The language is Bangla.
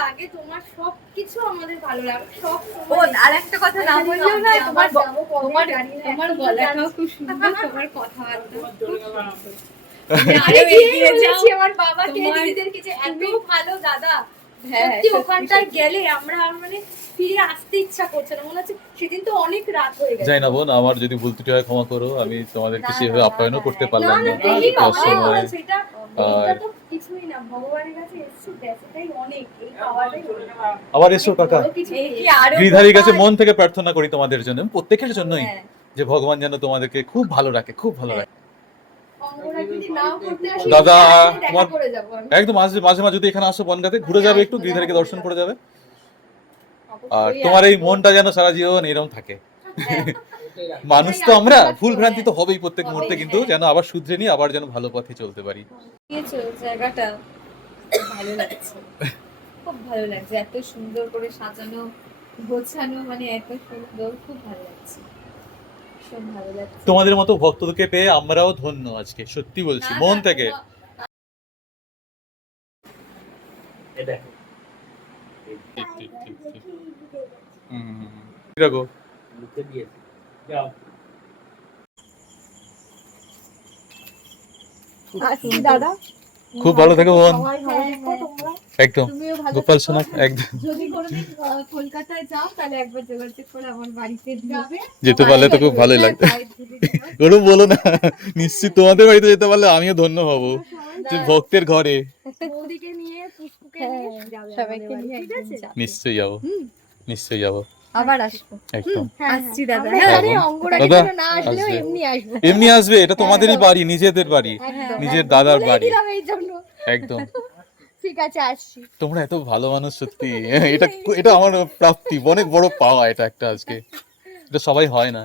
লাগে তোমার সবকিছু আমাদের ভালো লাগে সব ও আর একটা কথা না বললেও না, তোমার তোমার গলাটাও খুব সুন্দর, তোমার কথাবার্তা আমার বাবাকে দিদিদেরকে যে এত ভালো দাদা, সত্যি ওখানটায় গেলে আমরা মানে ফিরে আসতে ইচ্ছা করছে না, মনে হচ্ছে সেদিন তো অনেক রাত হয়ে গেছে। যাই না বোন, আমার যদি ভুল ত্রুটি হয় ক্ষমা করো, আমি তোমাদেরকে সেভাবে আপ্যায়নও করতে পারলাম না সময়। কিছুই না, ভগবানের কাছে এসেছি ব্যাস, এটাই অনেক। এই খাওয়াটাই আবার এসো কাকা, গিরিধারীর কাছে মন থেকে প্রার্থনা করি তোমাদের জন্য, প্রত্যেকের জন্যই, যে ভগবান যেন তোমাদেরকে খুব ভালো রাখে, খুব ভালো রাখে। দাদা তোমার একদম আসবে, মাঝে মাঝে যদি এখানে আসো বনগাতে ঘুরে যাবে, একটু গিরিধারীকে দর্শন করে যাবে, আর তোমার এই মনটা যেন সারা জীবন এরকম থাকে। মানুষ তো আমরা, ভুল ভ্রান্তি তো হবেই প্রত্যেক মুহূর্তে, কিন্তু যেন আবার শুধরে নিয়ে আবার যেন ভালো পথে চলতে পারি। জায়গাটা ভালো লাগছে, খুব ভালো লাগছে, এত সুন্দর করে সাজানো গোছানো, মানে এত সুন্দর, খুব ভালো লাগছে, খুব ভালো লাগছে। তোমাদের মতো ভক্তকে পেয়ে আমরাও ধন্য আজকে, সত্যি বলছি মন থেকে। দাদা খুব ভালো থেকো বোন, একদম গোপাল সোনা, একদম যদি কোনোদিন কলকাতায় যাও তাহলে একবার যোগাযোগ করে আমার বাড়িতে যাবে, যেতে পারলে তো খুব ভালোই লাগবে। ওরকম বলো না, নিশ্চিত তোমাদের বাড়িতে যেতে পারলে আমিও ধন্য হব, যে ভক্তের ঘরে। বৌদিকে নিয়ে পুষ্পুকে নিয়ে যাবে, সবাইকে নিয়ে ঠিক আছে? নিশ্চয়ই যাবো, নিশ্চয়ই যাবো, আবার আসবো, একদম আসছি দাদা। দাদা না আসলেও আসবে, এমনি আসবো, এমনি আসবে, এটা তোমাদেরই বাড়ি, নিজেদের বাড়ি, নিজের দাদার বাড়ি, এই জন্য একদম। ঠিক আছে আসছি। তোমরা এত ভালো মানুষ, সত্যি এটা এটা আমার প্রাপ্তি, অনেক বড় পাওয়া এটা একটা আজকে, এটা সবাই হয় না।